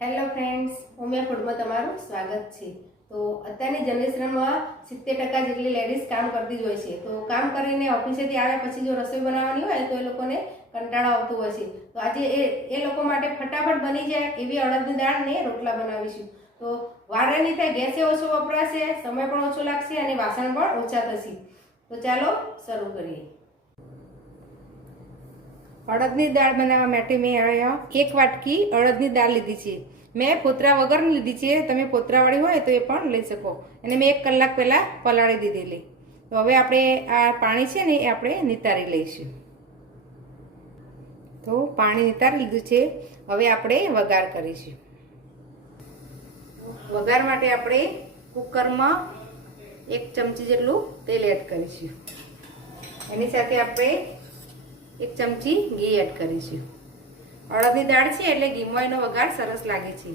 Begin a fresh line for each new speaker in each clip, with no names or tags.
Hello friends Umiya ફૂડમાં તમારું સ્વાગત છે. તો અત્યારની જનરેશનમાં સિત્તેર ટકા જેટલી લેડીઝ કામ કરતી જ હોય છે. તો કામ કરીને ઓફિસેથી આવ્યા પછી જો રસોઈ બનાવવાની હોય તો એ લોકોને કંટાળો આવતો હોય છે. તો આજે એ એ લોકો માટે ફટાફટ બની જાય એવી અડદની દાળને રોટલા બનાવીશું. તો વારે નહીં થાય, ગેસે ઓછો વપરાશે, સમય પણ ઓછો લાગશે અને વાસણ પણ ઓછા થશે. તો ચાલો શરૂ કરીએ. અડદની દાળ બનાવવા માટે મેં અહીંયા એક વાટકી અડદની દાળ લીધી છે. મેં પોતરા વગરની લીધી છે. તમે પોતરાવાળી હોય તો એ પણ લઈ શકો. અને મેં એક કલાક પહેલાં પલાળી દીધેલી. તો હવે આપણે આ પાણી છે ને એ આપણે નિતારી લઈશું. તો પાણી નિતારી લીધું છે. હવે આપણે વઘાર કરીશું. વઘાર માટે આપણે કુકરમાં એક ચમચી જેટલું તેલ એડ કરીશું. એની સાથે આપણે એક ચમચી ઘી એડ કરીશું. અડદની દાળ છે એટલે ઘીમાં એનો વઘાર સરસ લાગે છે.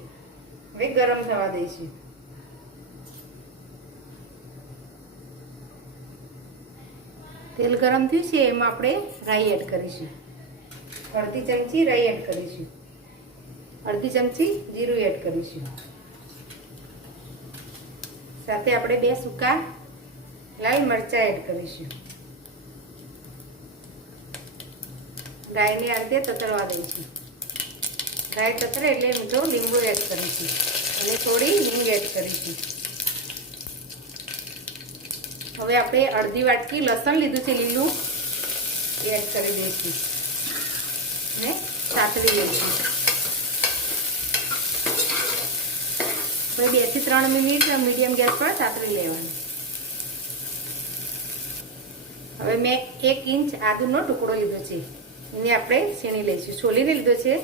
હવે ગરમ થવા દઈશું. તેલ ગરમ થયું છે એમાં આપણે રાઈ એડ કરીશું. અડધી ચમચી રાઈ એડ કરીશું. અડધી ચમચી જીરું એડ કરીશું. સાથે આપણે બે સૂકા લાલ મરચાં એડ કરીશું. ગાયને રીતે તતરવા દઈશું ગાય તતરે એટલે મીઠો લીંબુ એડ કરીશું અને થોડી હિંગ એડ કરીશું હવે આપણે અડધી વાટકી લસણ લીધું છે લીલું એડ કરી દઈશું. ને સાતરી લઈશું. હવે બેથી ત્રણ મિનિટ મીડિયમ ગેસ પર સાતરી લેવાની. હવે મેં એક ઇંચ આદુનો ટુકડો લીધો છે. એને આપણે છીણી લઈશું. છોલીને લીધો છે.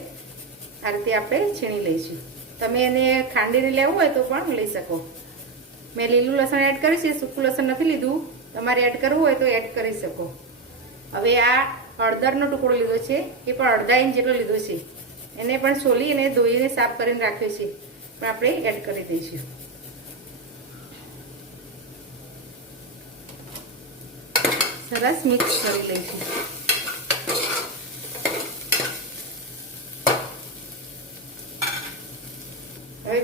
આ રીતે આપણે છીણી લઈશું. તમે એને ખાંડીને લેવું હોય તો પણ લઈ શકો. મેં લીલું લસણ એડ કર્યું છે, સૂકું લસણ નથી લીધું. તમારે એડ કરવું હોય તો એડ કરી શકો. હવે આ હળદરનો ટુકડો લીધો છે. એ પણ અડધા ઇંચ જેટલો લીધો છે. એને પણ છોલી અને ધોઈને સાફ કરીને રાખ્યો છે. પણ આપણે એડ કરી દઈશું. સરસ મિક્સ કરી લઈશું.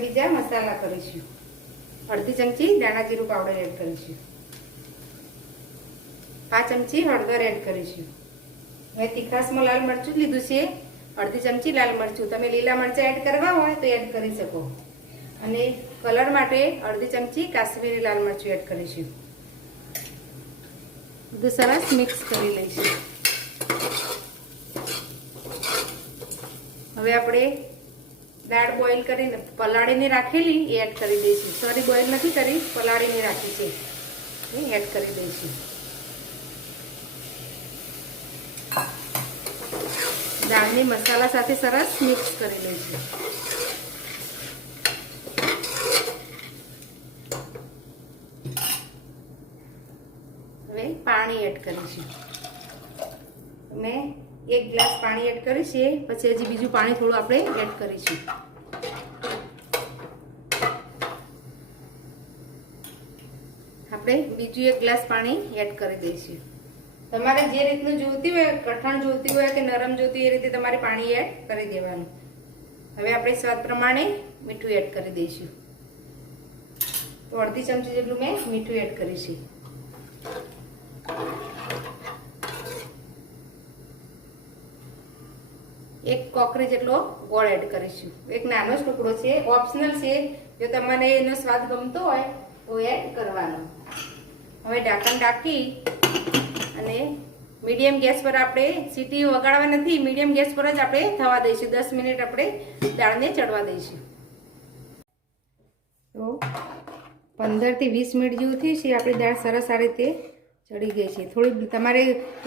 બીજા મસાલા કરીશું. અડધી ચમચી દાણા જીરું પાવડર એડ કરીશું. પાંચ ચમચી હળદર એડ કરીશું. હવે તીખાસમાં લાલ મરચું લીધું છે. અડધી ચમચી લાલ મરચું. તમે લીલા મરચાં એડ કરવા હોય તો એડ કરી શકો. અને કલર માટે અડધી ચમચી કાશ્મીરી લાલ મરચું એડ કરીશું. બધું સરસ મિક્સ કરી લઈશું. હવે આપણે દાળ બોઇલ કરીને પલાળીને રાખેલી એડ કરી દઈશું. સોરી બોઇલ નથી કરી, પલાળીને રાખી છે. એ એડ કરી દઈશું. દાળની મસાલા સાથે સરસ મિક્સ કરી લઈશું હવે પાણી એડ કરીશું. મેં એક ગ્લાસ પાણી એડ કર્યું છે પછી હજી બીજું પાણી થોડું આપણે એડ કરીશું. આપણે બીજું એક ગ્લાસ પાણી એડ કરી દઈશું. તમારે જે રીતનું જોઈતી હોય, કઠણ જોઈતી હોય કે નરમ જોઈતી એ રીતે તમારે પાણી એડ કરી દેવાનું. હવે આપણે સ્વાદ પ્રમાણે મીઠું એડ કરી દઈશું. અડધી ચમચી જેટલું મેં મીઠું એડ કરીશું. એક કોકરી જેટલો ગોળ એડ કરીશું. એક નાનો જ ટુકડો છે ઓપ્શનલ છે. જો તમને એનો સ્વાદ ગમતો હોય, તો એડ કરવાનો. હવે ઢાંકણ ઢાંકી અને મીડિયમ ગેસ પર આપણે સીટી વગાડવા નથી મીડિયમ ગેસ પર જ આપણે થવા દઈશું. દસ મિનિટ આપણે દાળને ચડવા દઈશું. તો પંદરથી વીસ મિનિટ જેવું થયું છે, આપણી દાળ સરસ આ રીતે ચડી ગઈ છે. થોડી તમારે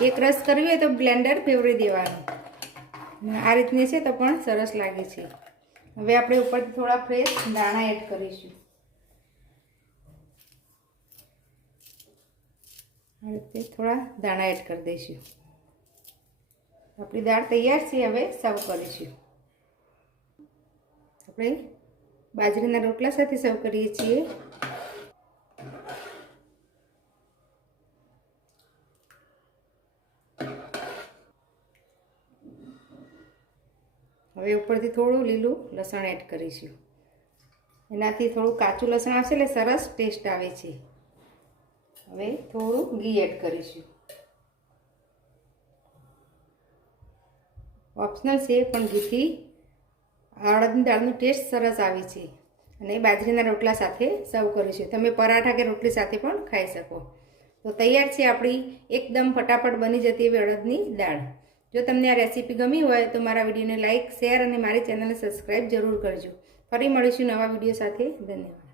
એક રસ કરવી હોય તો બ્લેન્ડર ફેવરી દેવાનું. આ રીતની છે તો પણ સરસ લાગે છે. હવે આપણે ઉપરથી થોડા ફ્રેશ દાણા એડ કરીશું. આ રીતે થોડા દાણા એડ કરી દઈશું. આપણી દાળ તૈયાર છે, હવે સર્વ કરીશું. આપણે બાજરીના રોટલા સાથે સર્વ કરીએ છીએ. હવે ઉપરથી થોડું લીલું લસણ એડ કરીશું. એનાથી થોડું કાચું લસણ આવશે એટલે સરસ ટેસ્ટ આવે છે. હવે થોડું ઘી એડ કરીશું. ઓપ્શનલ છે, પણ ઘીથી અડદની દાળનું ટેસ્ટ સરસ આવે છે. અને બાજરીના રોટલા સાથે સર્વ કરીશું. તમે પરાઠા કે રોટલી સાથે પણ ખાઈ શકો. તો તૈયાર છે આપણી એકદમ ફટાફટ બની જતી એવી અડદની દાળ. જો તમને આ રેસીપી ગમી હોય તો મારા વિડીયોને લાઇક શેર અને મારી ચેનલને સબસ્ક્રાઈબ જરૂર કરજો. ફરી મળીશું નવા વીડિયો સાથે. ધન્યવાદ.